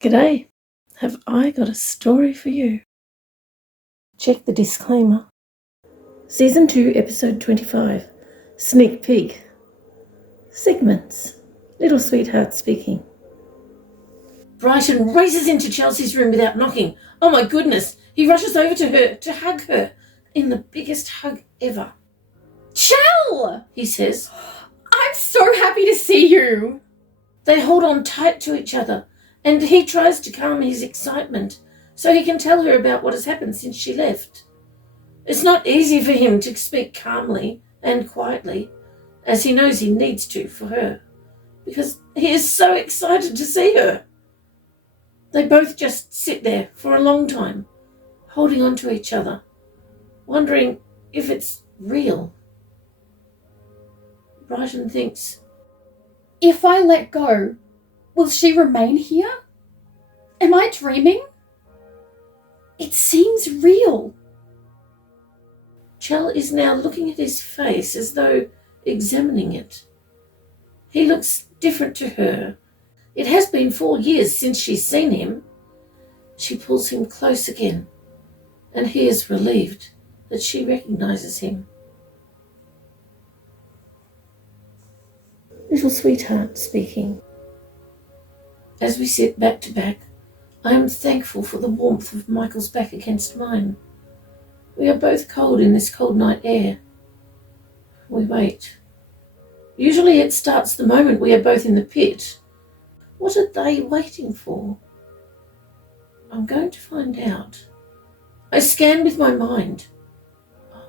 G'day, have I got a story for you? Check the disclaimer. Season 2, Episode 25. Sneak peek. Segments. Little sweetheart speaking. Brighton races into Chelsea's room without knocking. Oh my goodness! He rushes over to her to hug her in the biggest hug ever. Chell! He says. I'm so happy to see you. They hold on tight to each other, and he tries to calm his excitement so he can tell her about what has happened since she left. It's not easy for him to speak calmly and quietly, as he knows he needs to for her, because he is so excited to see her. They both just sit there for a long time, holding on to each other, wondering if it's real. Brighton thinks, If I let go, will she remain here? Am I dreaming? It seems real. Chell is now looking at his face as though examining it. He looks different to her. It has been 4 years since she's seen him. She pulls him close again, and he is relieved that she recognizes him. Little sweetheart speaking. As we sit back to back, I am thankful for the warmth of Michael's back against mine. We are both cold in this cold night air. We wait. Usually it starts the moment we are both in the pit. What are they waiting for? I'm going to find out. I scan with my mind.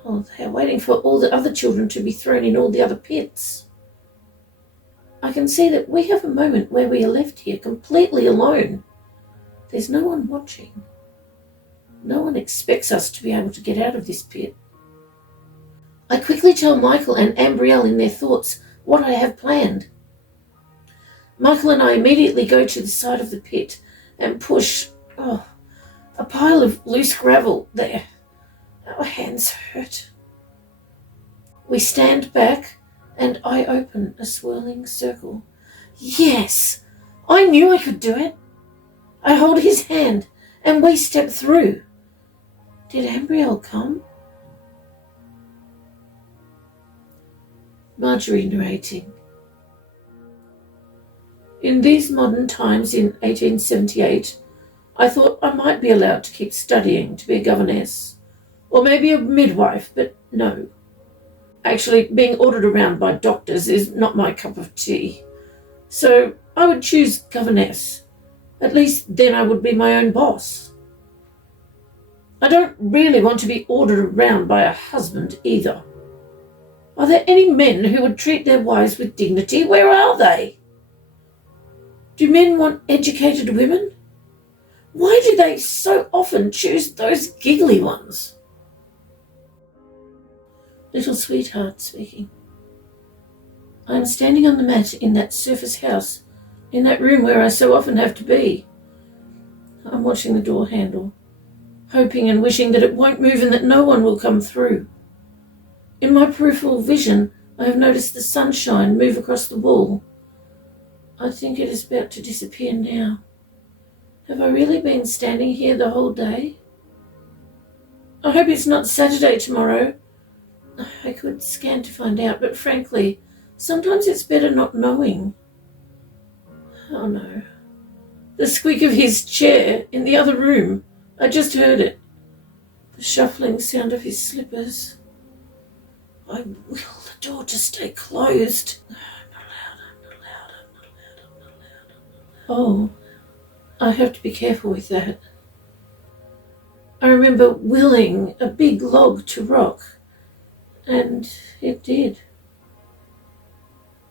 Oh, they are waiting for all the other children to be thrown in all the other pits. I can see that we have a moment where we are left here completely alone. There's no one watching. No one expects us to be able to get out of this pit. I quickly tell Michael and Ambrielle in their thoughts what I have planned. Michael and I immediately go to the side of the pit and push a pile of loose gravel there. Our hands hurt. We stand back and I open a swirling circle. Yes! I knew I could do it. I hold his hand and we step through. Did Ambrielle come? Marjorie narrating. In these modern times in 1878, I thought I might be allowed to keep studying to be a governess, or maybe a midwife, but no. Actually, being ordered around by doctors is not my cup of tea. So I would choose governess. At least then I would be my own boss. I don't really want to be ordered around by a husband either. Are there any men who would treat their wives with dignity? Where are they? Do men want educated women? Why do they so often choose those giggly ones? Little sweetheart speaking. I am standing on the mat in that surface house, in that room where I so often have to be. I'm watching the door handle, hoping and wishing that it won't move and that no one will come through. In my peripheral vision, I have noticed the sunshine move across the wall. I think it is about to disappear now. Have I really been standing here the whole day? I hope it's not Saturday tomorrow. I could scan to find out, but frankly, sometimes it's better not knowing. Oh no. The squeak of his chair in the other room. I just heard it. The shuffling sound of his slippers. I will the door to stay closed. I'm not allowed. Oh, I have to be careful with that. I remember willing a big log to rock, and it did.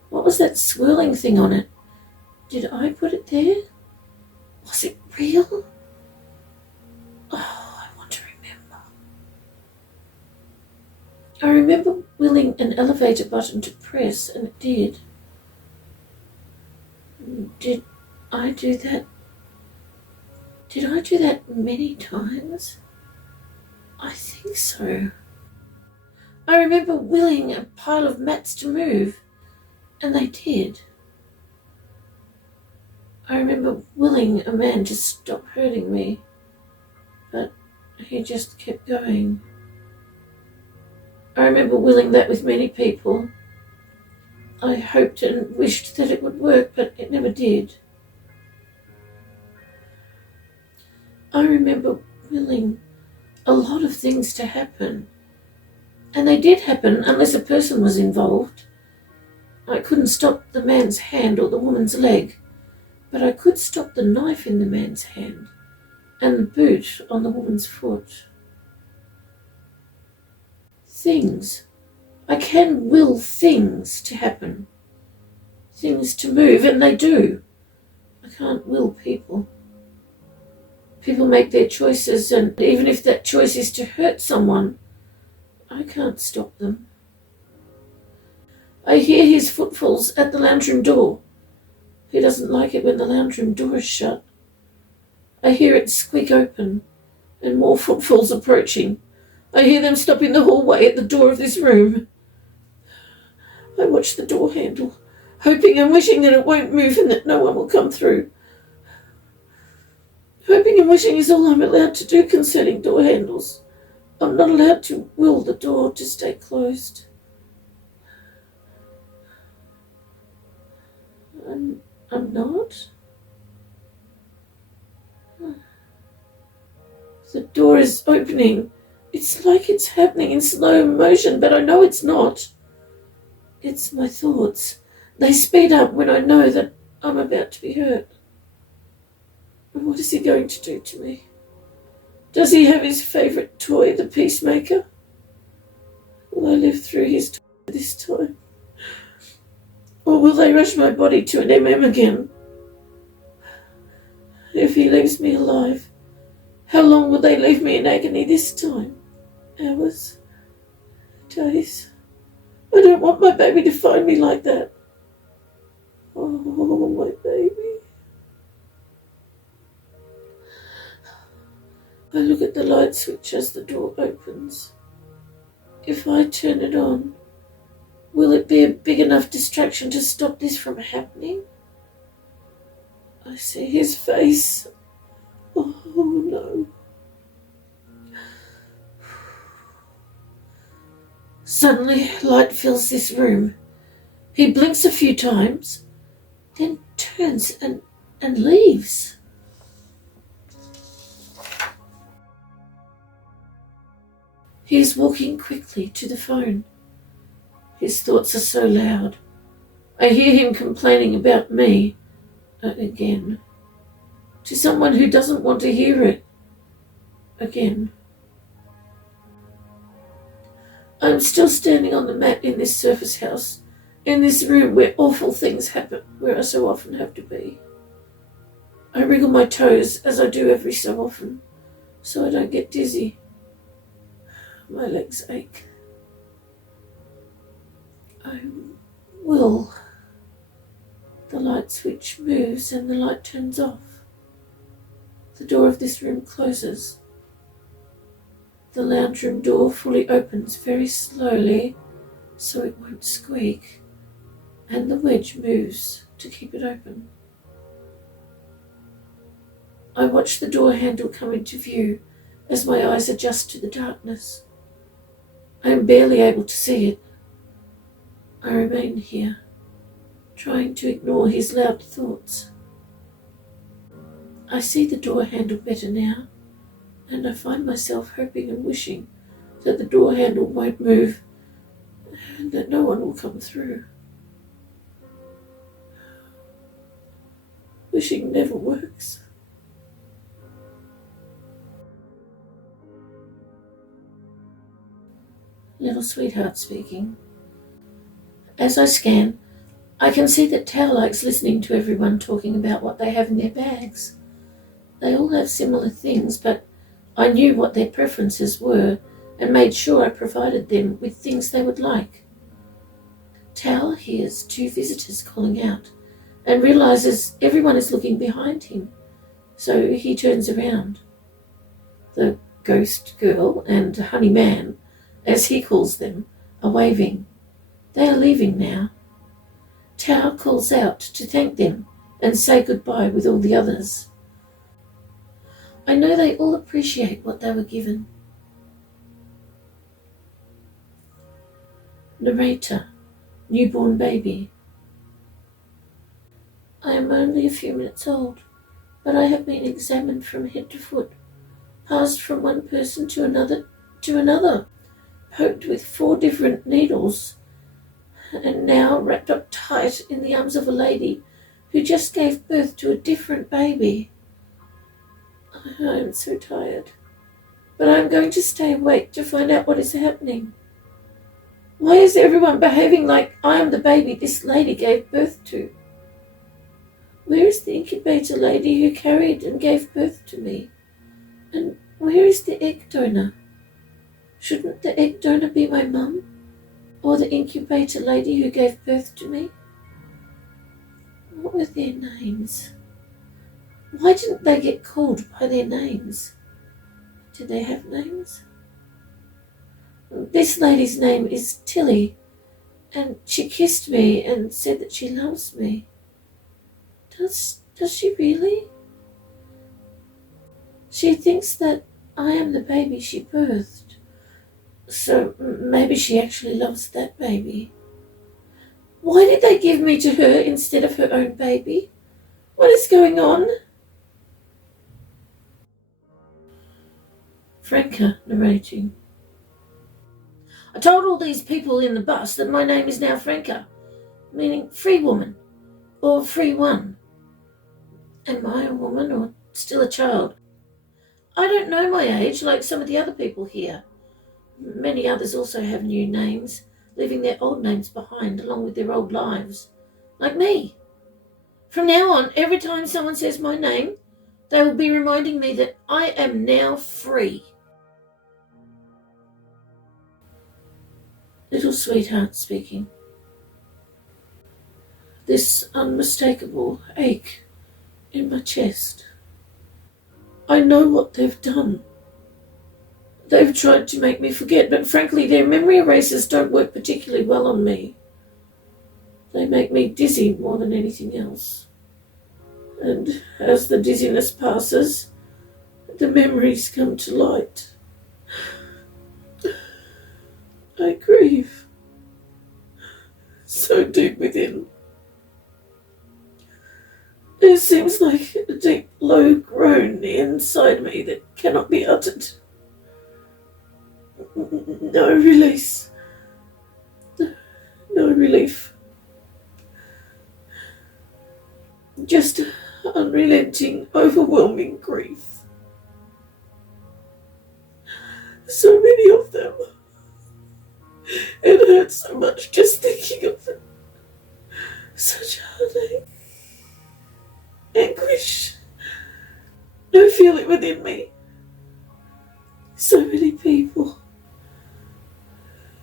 What was that swirling thing on it? Did I put it there? Was it real? Oh, I want to remember. I remember willing an elevator button to press, and it did. Did I do that? Did I do that many times? I think so. I remember willing a pile of mats to move, and they did. I remember willing a man to stop hurting me, but he just kept going. I remember willing that with many people. I hoped and wished that it would work, but it never did. I remember willing a lot of things to happen, and they did happen unless a person was involved. I couldn't stop the man's hand or the woman's leg, but I could stop the knife in the man's hand and the boot on the woman's foot. Things. I can will things to happen, things to move, and they do. I can't will people. People make their choices, and even if that choice is to hurt someone, I can't stop them. I hear his footfalls at the lounge room door. He doesn't like it when the lounge room door is shut. I hear it squeak open, and more footfalls approaching. I hear them stop in the hallway at the door of this room. I watch the door handle, hoping and wishing that it won't move and that no one will come through. Hoping and wishing is all I'm allowed to do concerning door handles. I'm not allowed to will the door to stay closed. I'm not? The door is opening. It's like it's happening in slow motion, but I know it's not. It's my thoughts. They speed up when I know that I'm about to be hurt. What is he going to do to me? Does he have his favourite toy, the peacemaker? Will I live through his toy this time? Or will they rush my body to an MM again? If he leaves me alive, how long will they leave me in agony this time? Hours? Days? I don't want my baby to find me like that. Oh, my baby. I look at the light switch as the door opens. If I turn it on, will it be a big enough distraction to stop this from happening? I see his face. Oh, no. Suddenly, light fills this room. He blinks a few times, then turns and leaves. He is walking quickly to the phone. His thoughts are so loud. I hear him complaining about me again. To someone who doesn't want to hear it again. I'm still standing on the mat in this surface house, in this room where awful things happen, where I so often have to be. I wriggle my toes, as I do every so often, so I don't get dizzy. My legs ache. I will. The light switch moves and the light turns off. The door of this room closes. The lounge room door fully opens very slowly so it won't squeak, and the wedge moves to keep it open. I watch the door handle come into view as my eyes adjust to the darkness. I am barely able to see it. I remain here, trying to ignore his loud thoughts. I see the door handle better now, and I find myself hoping and wishing that the door handle won't move and that no one will come through. Wishing never works. Little sweetheart speaking. As I scan, I can see that Tao likes listening to everyone talking about what they have in their bags. They all have similar things, but I knew what their preferences were and made sure I provided them with things they would like. Tao hears two visitors calling out and realizes everyone is looking behind him, so he turns around. The ghost girl and honey man, as he calls them, are waving. They are leaving now. Tao calls out to thank them and say goodbye with all the others. I know they all appreciate what they were given. Narrator, newborn baby. I am only a few minutes old, but I have been examined from head to foot, passed from one person to another, poked with 4 different needles, and now wrapped up tight in the arms of a lady who just gave birth to a different baby. I am so tired, but I am going to stay awake to find out what is happening. Why is everyone behaving like I am the baby this lady gave birth to? Where is the incubator lady who carried and gave birth to me? And where is the egg donor? Shouldn't the egg donor be my mum? Or the incubator lady who gave birth to me? What were their names? Why didn't they get called by their names? Did they have names? This lady's name is Tilly, and she kissed me and said that she loves me. Does she really? She thinks that I am the baby she birthed, so maybe she actually loves that baby. Why did they give me to her instead of her own baby? What is going on? Franca narrating. I told all these people in the bus that my name is now Franca, meaning free woman, or free one. Am I a woman or still a child? I don't know my age like some of the other people here. Many others also have new names, leaving their old names behind along with their old lives, like me. From now on, every time someone says my name, they will be reminding me that I am now free. Little sweetheart speaking. This unmistakable ache in my chest. I know what they've done. They've tried to make me forget, but frankly their memory erasers don't work particularly well on me. They make me dizzy more than anything else. And as the dizziness passes, the memories come to light. I grieve so deep within. There seems like a deep, low groan inside me that cannot be uttered. No release. No relief. Just unrelenting, overwhelming grief. So many of them. It hurts so much just thinking of them. Such heartache. Anguish. No feeling within me. So many people.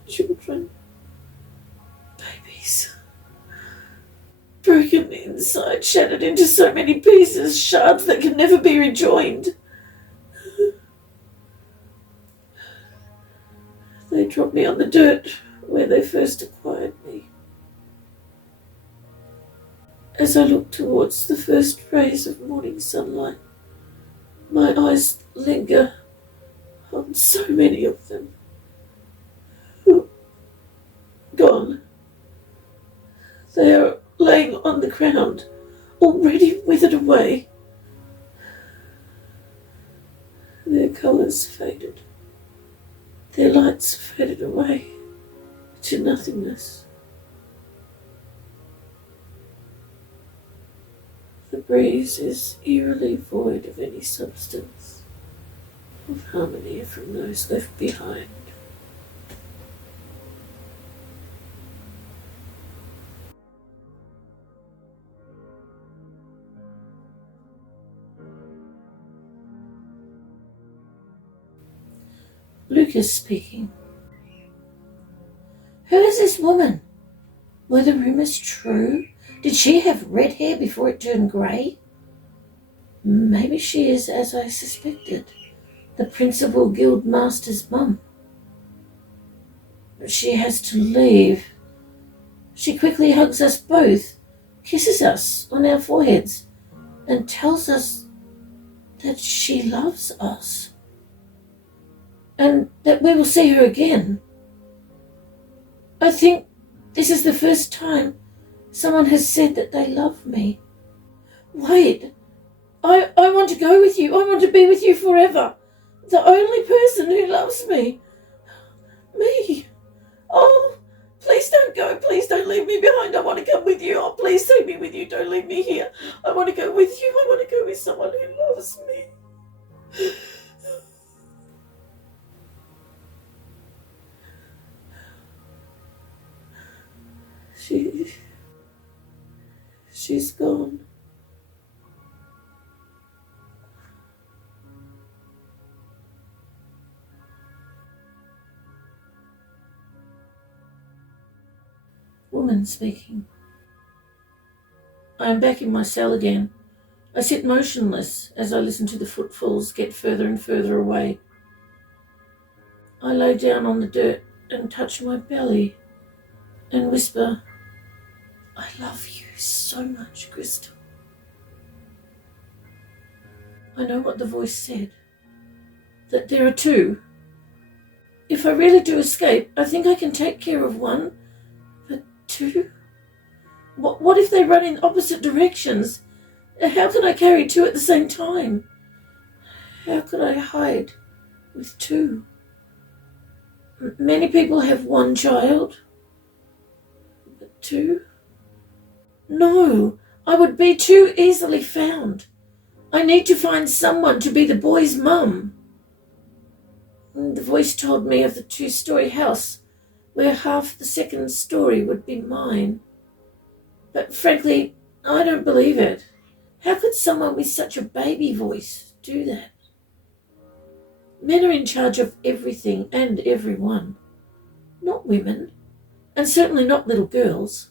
Children. Babies. Broken inside, shattered into so many pieces, shards that can never be rejoined. They dropped me on the dirt where they first acquired me. As I look towards the first rays of morning sunlight, my eyes linger on so many of them. Gone. They are laying on the ground, already withered away. Their colours faded. Their lights faded away to nothingness. The breeze is eerily void of any substance, of harmony from those left behind. Lucas speaking. Who is this woman? Were the rumours true? Did she have red hair before it turned grey? Maybe she is as I suspected, the principal guild master's mum. She has to leave. She quickly hugs us both, kisses us on our foreheads, and tells us that she loves us, and that we will see her again. I think this is the first time someone has said that they love me. Wait, I want to go with you. I want to be with you forever. The only person who loves me. Me. Oh, please don't go. Please don't leave me behind. I want to come with you. Oh, please take me with you. Don't leave me here. I want to go with you. I want to go with someone who loves me. She's gone. Woman speaking. I am back in my cell again. I sit motionless as I listen to the footfalls get further and further away. I lie down on the dirt and touch my belly and whisper, I love you so much, Crystal. I know what the voice said, that there are two. If I really do escape, I think I can take care of one, but two? What if they run in opposite directions? How can I carry two at the same time? How could I hide with two? Many people have one child, but two? No, I would be too easily found. I need to find someone to be the boy's mum. The voice told me of the 2-story house where half the second story would be mine. But frankly, I don't believe it. How could someone with such a baby voice do that? Men are in charge of everything and everyone, not women, and certainly not little girls.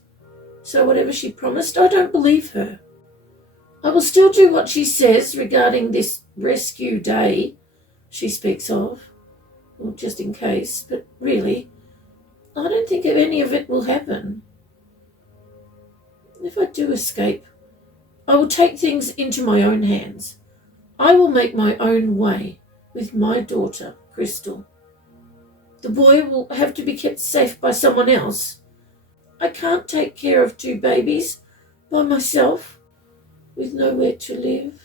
So whatever she promised, I don't believe her. I will still do what she says regarding this rescue day she speaks of, well, just in case, but really, I don't think any of it will happen. If I do escape, I will take things into my own hands. I will make my own way with my daughter, Crystal. The boy will have to be kept safe by someone else. I can't take care of 2 babies by myself with nowhere to live.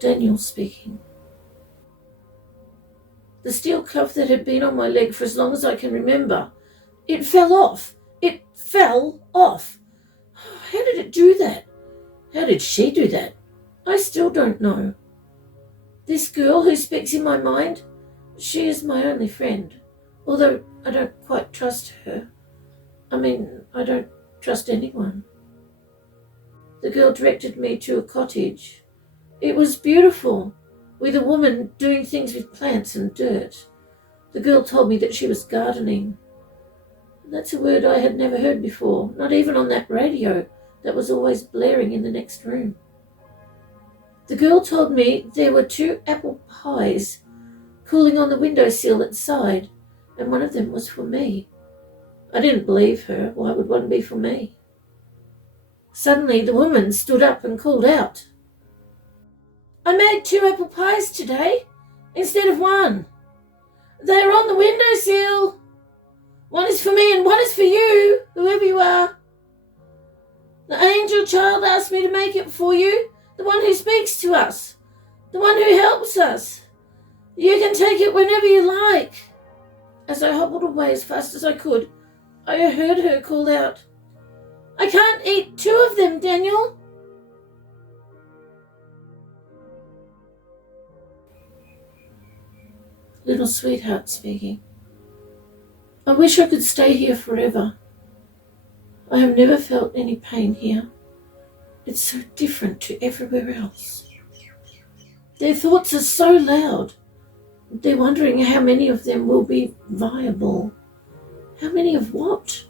Daniel speaking. The steel cuff that had been on my leg for as long as I can remember, it fell off. It fell off. How did it do that? How did she do that? I still don't know. This girl who speaks in my mind, she is my only friend, although I don't quite trust her. I don't trust anyone. The girl directed me to a cottage. It was beautiful, with a woman doing things with plants and dirt. The girl told me that she was gardening. That's a word I had never heard before, not even on that radio that was always blaring in the next room. The girl told me there were 2 apple pies cooling on the windowsill outside, and one of them was for me. I didn't believe her. Why would one be for me? Suddenly the woman stood up and called out, I made 2 apple pies today instead of 1. They're on the windowsill. One is for me and one is for you, whoever you are. The angel child asked me to make it for you, the one who speaks to us, the one who helps us. You can take it whenever you like. As I hobbled away as fast as I could, I heard her call out, I can't eat 2 of them, Daniel. Little sweetheart speaking. I wish I could stay here forever. I have never felt any pain here. It's so different to everywhere else. Their thoughts are so loud. They're wondering how many of them will be viable. How many of what?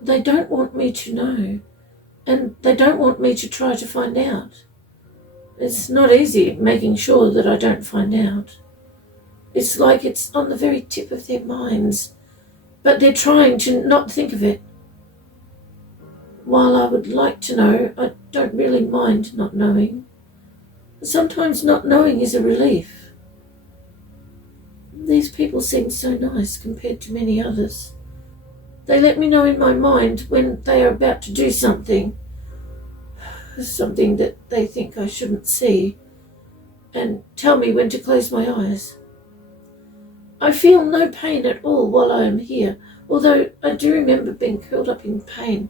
They don't want me to know, and they don't want me to try to find out. It's not easy making sure that I don't find out. It's like it's on the very tip of their minds, but they're trying to not think of it. While I would like to know, I don't really mind not knowing. Sometimes not knowing is a relief. These people seem so nice compared to many others. They let me know in my mind when they are about to do something that they think I shouldn't see, and tell me when to close my eyes. I feel no pain at all while I am here, although I do remember being curled up in pain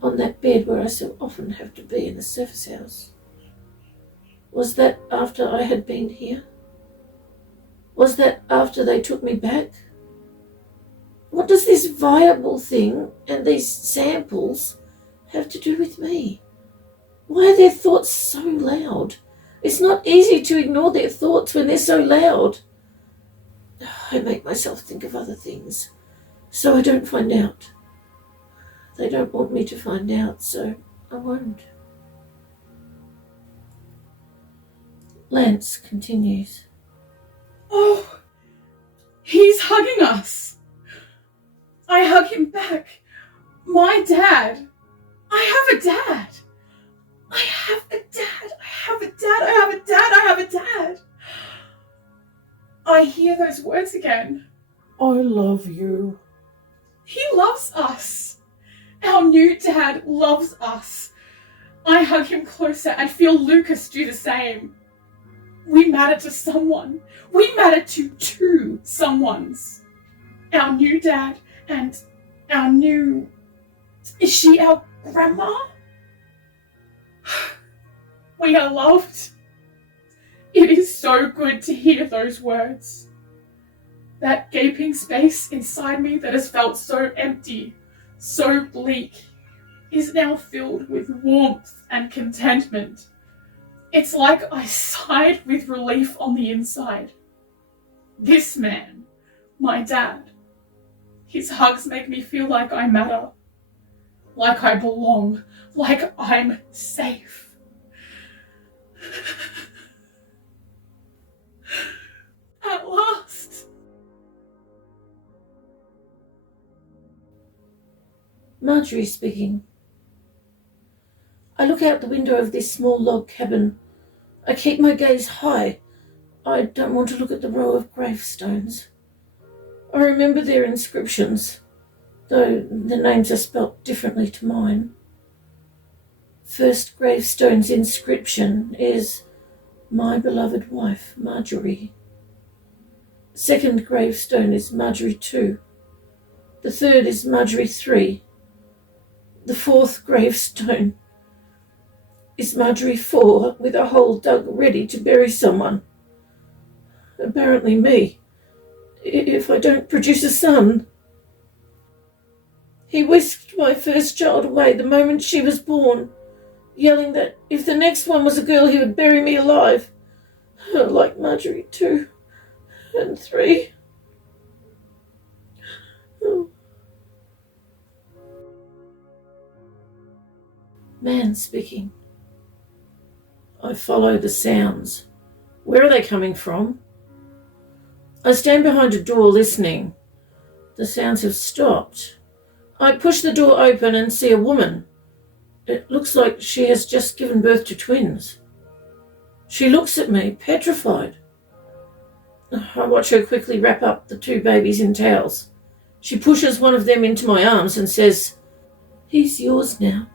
on that bed where I so often have to be in the surface house. Was that after I had been here? Was that after they took me back? What does this viable thing and these samples have to do with me? Why are their thoughts so loud? It's not easy to ignore their thoughts when they're so loud. I make myself think of other things, so I don't find out. They don't want me to find out, so I won't. Lance continues. Oh, he's hugging us. I hug him back. My dad. I have a dad. I have a dad. I have a dad. I have a dad. I have a dad. I hear those words again. I love you. He loves us. Our new dad loves us. I hug him closer and feel Lucas do the same. We matter to someone. We matter to two someones. Our new dad and our new... Is she our grandma? We are loved. It is so good to hear those words. That gaping space inside me that has felt so empty, so bleak, is now filled with warmth and contentment. It's like I sighed with relief on the inside. This man, my dad, his hugs make me feel like I matter, like I belong, like I'm safe. At last. Marjorie speaking. I look out the window of this small log cabin. I keep my gaze high. I don't want to look at the row of gravestones. I remember their inscriptions, though the names are spelt differently to mine. First gravestone's inscription is, "My beloved wife, Marjorie." Second gravestone is Marjorie 2. The third is Marjorie 3. The fourth gravestone is Marjorie 4, with a hole dug ready to bury someone. Apparently me, if I don't produce a son. He whisked my first child away the moment she was born, yelling that if the next one was a girl he would bury me alive, like Marjorie 2 and 3. Oh. Man speaking. I follow the sounds. Where are they coming from? I stand behind a door listening. The sounds have stopped. I push the door open and see a woman. It looks like she has just given birth to twins. She looks at me, petrified. I watch her quickly wrap up the two babies in towels. She pushes one of them into my arms and says, "He's yours now.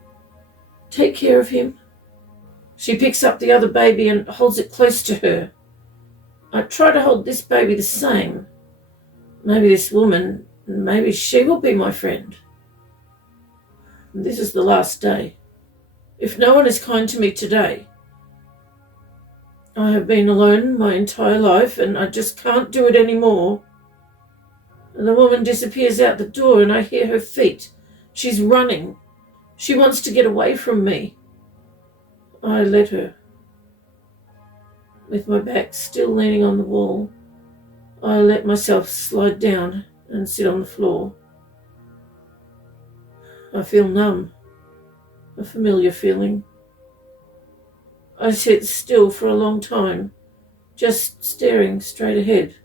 Take care of him." She picks up the other baby and holds it close to her. I try to hold this baby the same. Maybe this woman, maybe she will be my friend. This is the last day. If no one is kind to me today, I have been alone my entire life and I just can't do it anymore. And the woman disappears out the door and I hear her feet. She's running. She wants to get away from me. I let her. With my back still leaning on the wall, I let myself slide down and sit on the floor. I feel numb, a familiar feeling. I sit still for a long time, just staring straight ahead,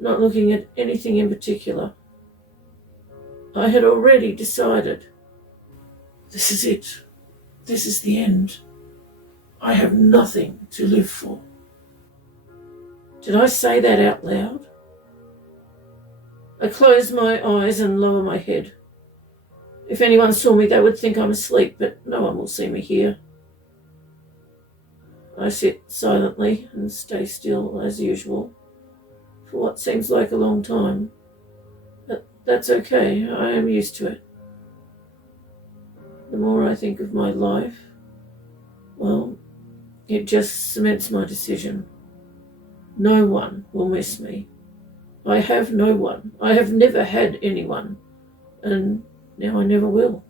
not looking at anything in particular. I had already decided. This is it. This is the end. I have nothing to live for. Did I say that out loud? I close my eyes and lower my head. If anyone saw me, they would think I'm asleep, but no one will see me here. I sit silently and stay still as usual for what seems like a long time. But that's okay, I am used to it. The more I think of my life, well, it just cements my decision. No one will miss me. I have no one. I have never had anyone, and now I never will.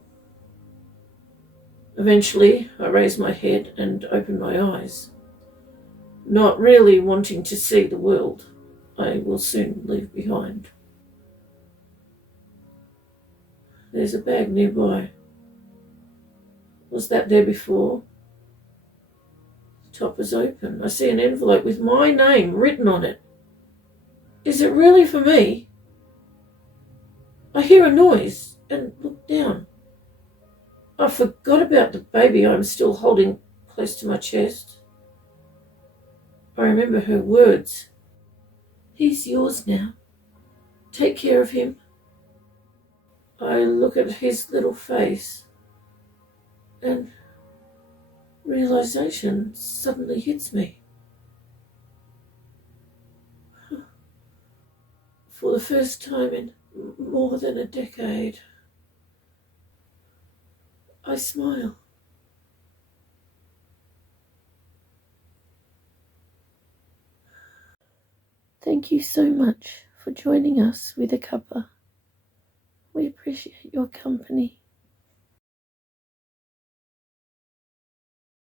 Eventually, I raise my head and open my eyes. Not really wanting to see the world I will soon leave behind. There's a bag nearby. Was that there before? The top is open. I see an envelope with my name written on it. Is it really for me? I hear a noise and look down. I forgot about the baby I'm still holding close to my chest. I remember her words. He's yours now. Take care of him. I look at his little face and realization suddenly hits me. For the first time in more than a decade, I smile. Thank you so much for joining us with a cuppa. We appreciate your company.